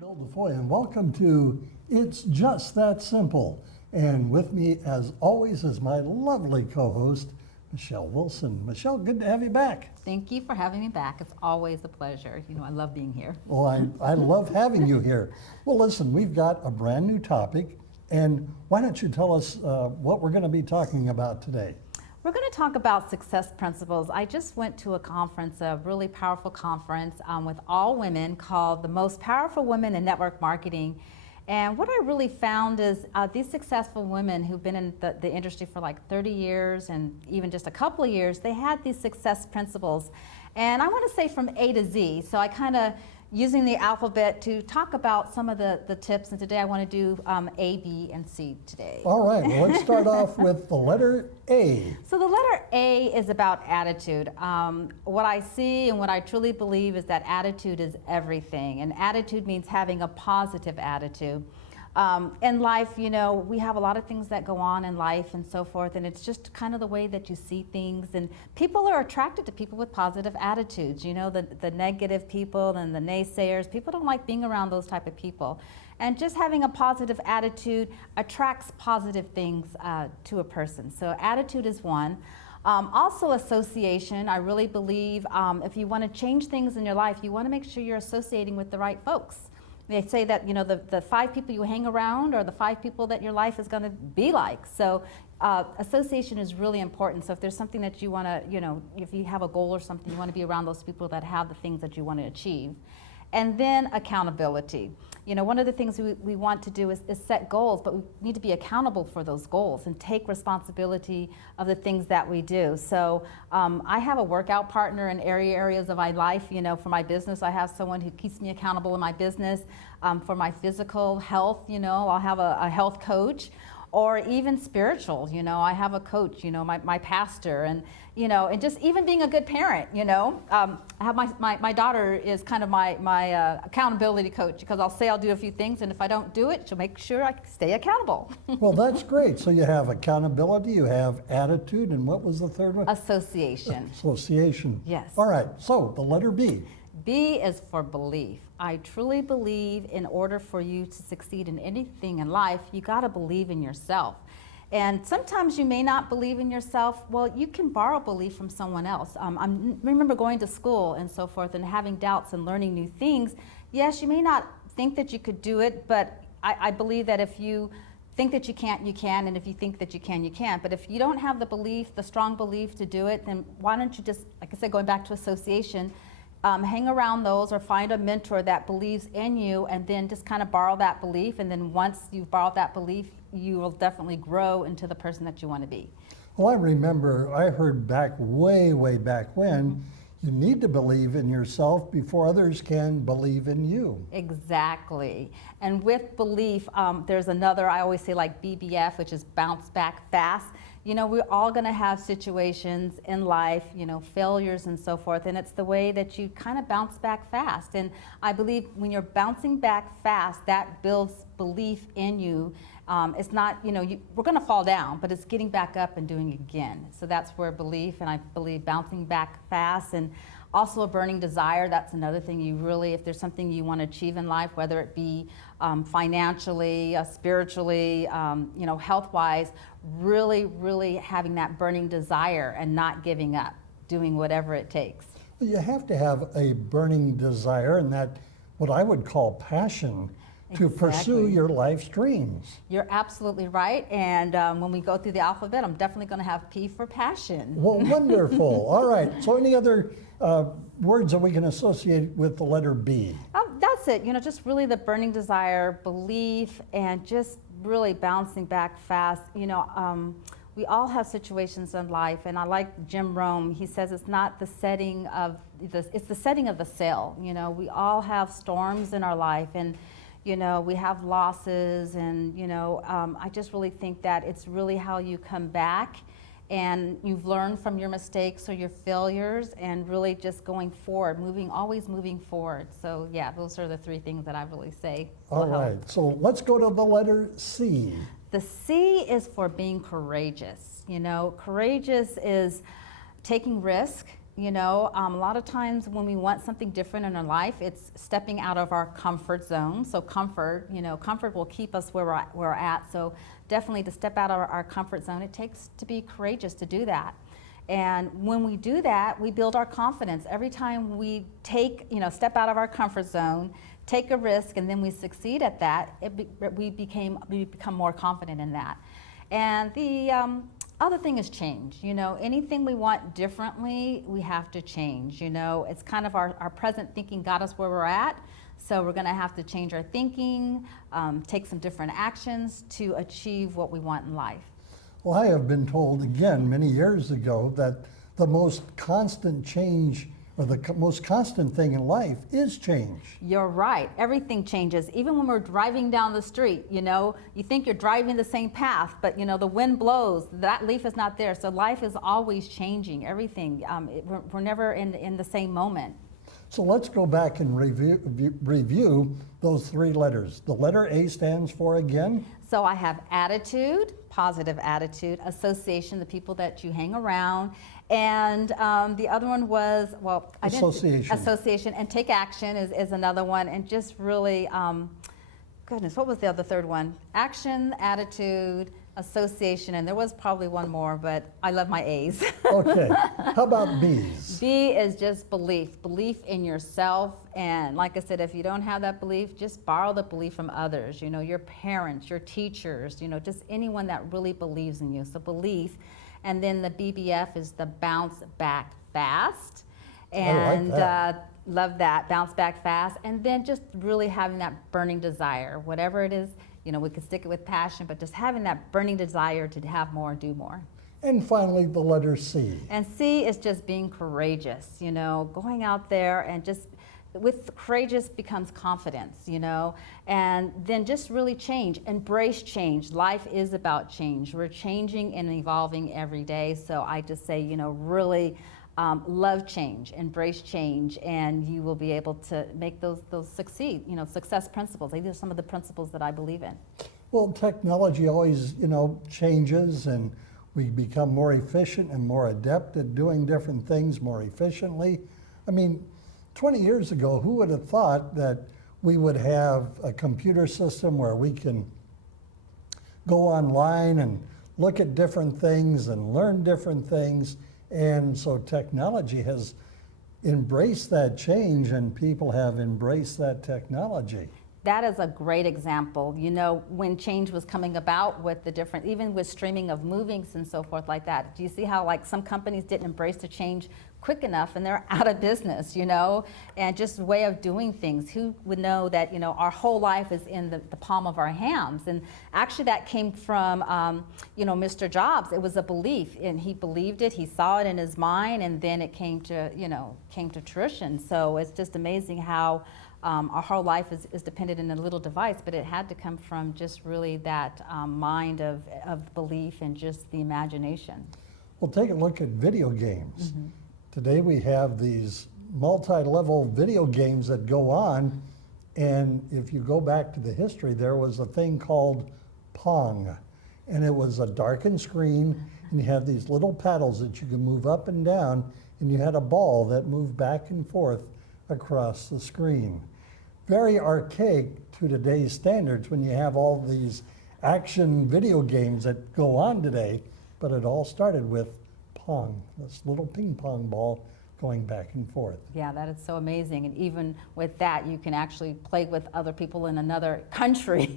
Bill DeFoi, and welcome to It's Just That Simple. And with me, as always, is my lovely co-host, Michele Wilson. Michele, good to have you back. Thank you for having me back. It's always a pleasure. You know, I love being here. Well, I love having you here. Well, listen, we've got a brand new topic, and why don't you tell us what we're going to be talking about today? We're going to talk about success principles. I just went to a conference, a really powerful conference with all women called The Most Powerful Women in Network Marketing. And what I really found is these successful women who've been in the industry for like 30 years and even just a couple of years, they had these success principles. And I want to say from A to Z. So I kind of using the alphabet to talk about some of the tips. And today I want to do A, B, and C today. All right, well, let's start off with the letter A. So the letter A is about attitude. What I see and what I truly believe is that attitude is everything. And attitude means having a positive attitude. In life, you know, we have a lot of things that go on in life and so forth, and it's just kind of the way that you see things. And people are attracted to people with positive attitudes. You know, the negative people and the naysayers, people don't like being around those type of people. And just having a positive attitude attracts positive things to a person. So attitude is one. Also association, I really believe if you want to change things in your life, you want to make sure you're associating with the right folks. They say that, you know, the 5 people you hang around are the 5 people that your life is going to be like. So association is really important. So if there's something that you want to, you know, if you have a goal or something, you want to be around those people that have the things that you want to achieve. And then accountability. You know, one of the things we want to do is set goals, but we need to be accountable for those goals and take responsibility of the things that we do. So I have a workout partner in areas of my life. You know, for my business, I have someone who keeps me accountable in my business. For my physical health, you know, I'll have a health coach. Or even spiritual, you know, I have a coach, you know, my pastor, and, you know, and just even being a good parent, you know. I have my daughter is kind of my accountability coach, because I'll say I'll do a few things, and if I don't do it, she'll make sure I stay accountable. Well, that's great. So you have accountability, you have attitude, and what was the third one? Association. Association. Yes. All right, so the letter B. B is for belief. I truly believe in order for you to succeed in anything in life, you got to believe in yourself. And sometimes you may not believe in yourself. Well, you can borrow belief from someone else. I remember going to school and so forth and having doubts and learning new things. Yes, you may not think that you could do it, but I believe that if you think that you can't, you can, and if you think that you can, you can't. But if you don't have the belief, the strong belief to do it, then why don't you just, like I said, going back to association, hang around those or find a mentor that believes in you, and then just kind of borrow that belief. And then once you've borrowed that belief, you will definitely grow into the person that you want to be. Well, I remember I heard back way back when, you need to believe in yourself before others can believe in you. Exactly. And with belief, there's another, I always say like BBF, which is bounce back fast. You know, we're all going to have situations in life, you know, failures and so forth, and it's the way that you kind of bounce back fast. And I believe when you're bouncing back fast, that builds belief in you. It's not, you know, we're going to fall down, but it's getting back up and doing it again. So that's where belief, and I believe bouncing back fast, and also a burning desire. That's another thing you really, if there's something you want to achieve in life, whether it be financially, spiritually, you know, health-wise, really having that burning desire and not giving up, doing whatever it takes. You have to have a burning desire, and that what I would call passion, to pursue your life's dreams. You're absolutely right. And when we go through the alphabet, I'm definitely going to have P for passion. Well, wonderful. All right. So any other words that we can associate with the letter B? That's it. You know, just really the burning desire, belief, and just really bouncing back fast. You know, we all have situations in life, and I like Jim Rohn. He says it's not the setting of it's the setting of the sail. You know, we all have storms in our life, and you know, we have losses, and you know, I just really think that it's really how you come back, and you've learned from your mistakes or your failures, and really just going forward, always moving forward. So yeah, those are the 3 things that I really say. All right, so let's go to the letter C. The C is for being courageous. You know, courageous is taking risk, A lot of times when we want something different in our life, it's stepping out of our comfort zone. So comfort will keep us where we're at. So definitely to step out of our comfort zone, it takes to be courageous to do that. And when we do that, we build our confidence. Every time we step out of our comfort zone, take a risk, and then we succeed at that, we become more confident in that. And the other thing is change. Anything we want differently, we have to change. It's kind of our present thinking got us where we're at. So we're going to have to change our thinking, take some different actions to achieve what we want in life. Well, I have been told again many years ago that the most constant change, or the most constant thing in life, is change. You're right. Everything changes. Even when we're driving down the street, you think you're driving the same path, but the wind blows, that leaf is not there. So life is always changing. Everything. We're never in the same moment. So let's go back and review those three letters. The letter A stands for, again? So I have attitude, positive attitude, association, the people that you hang around, and the other one was, association, and take action is another one, and just really, goodness, what was the other third one? Action, attitude, association, and there was probably one more, but I love my A's. Okay, how about B's? B is just belief in yourself. And like I said, if you don't have that belief, just borrow the belief from others, your parents, your teachers, just anyone that really believes in you. So belief. And then the BBF is the bounce back fast. And I like that. Love that, bounce back fast. And then just really having that burning desire, whatever it is. We could stick it with passion, but just having that burning desire to have more, do more. And finally, the letter C. And C is just being courageous, going out there and just with courageous becomes confidence, and then just really change, embrace change. Life is about change. We're changing and evolving every day. So I just say, really love change, embrace change, and you will be able to make those succeed. Success principles. These are some of the principles that I believe in. Well, technology always, changes, and we become more efficient and more adept at doing different things more efficiently. 20 years ago, who would have thought that we would have a computer system where we can go online and look at different things and learn different things? And so technology has embraced that change, and people have embraced that technology. That is a great example. When change was coming about with the different, even with streaming of movies and so forth like that, do you see how some companies didn't embrace the change quick enough and they're out of business, and just way of doing things. Who would know that, our whole life is in the palm of our hands? And actually that came from, Mr. Jobs. It was a belief, and he believed it, he saw it in his mind, and then it came to fruition. So it's just amazing how our whole life is dependent in a little device, but it had to come from just really that mind of belief and just the imagination. Well, take a look at video games. Mm-hmm. Today we have these multi-level video games that go on, and if you go back to the history, there was a thing called Pong, and it was a darkened screen, and you had these little paddles that you could move up and down, and you had a ball that moved back and forth across the screen. Very archaic to today's standards when you have all these action video games that go on today, but it all started with Pong, this little ping pong ball going back and forth. Yeah, that is so amazing. And even with that, you can actually play with other people in another country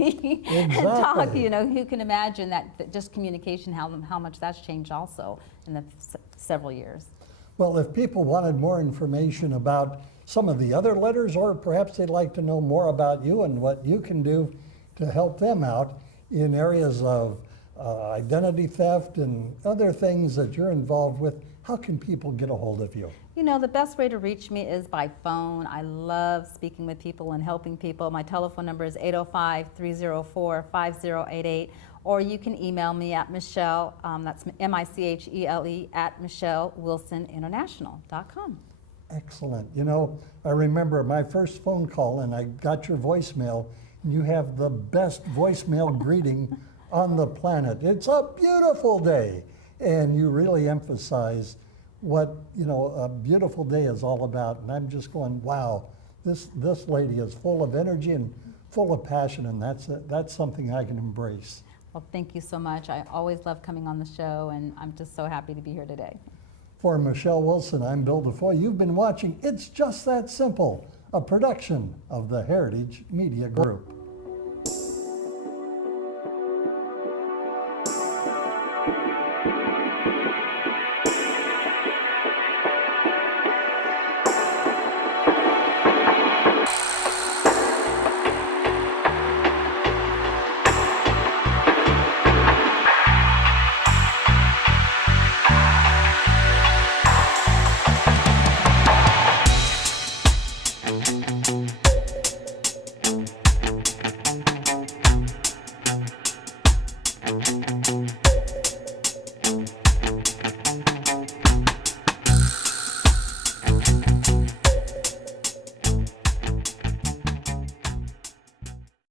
and talk. Who can imagine that just communication, how much that's changed also in the several years. Well, if people wanted more information about some of the other letters, or perhaps they'd like to know more about you and what you can do to help them out in areas of identity theft and other things that you're involved with, how can people get a hold of you? The best way to reach me is by phone. I love speaking with people and helping people. My telephone number is 805-304-5088, or you can email me at Michele, that's Michele, at MicheleWilsonInternational.com. Excellent. I remember my first phone call, and I got your voicemail, and you have the best voicemail greeting on the planet. It's a beautiful day. And you really emphasize what, a beautiful day is all about. And I'm just going, wow, this lady is full of energy and full of passion, and that's something I can embrace. Well, thank you so much. I always love coming on the show, and I'm just so happy to be here today. For Michele Wilson, I'm Bill DeFoi. You've been watching It's Just That Simple, a production of the Heritage Media Group.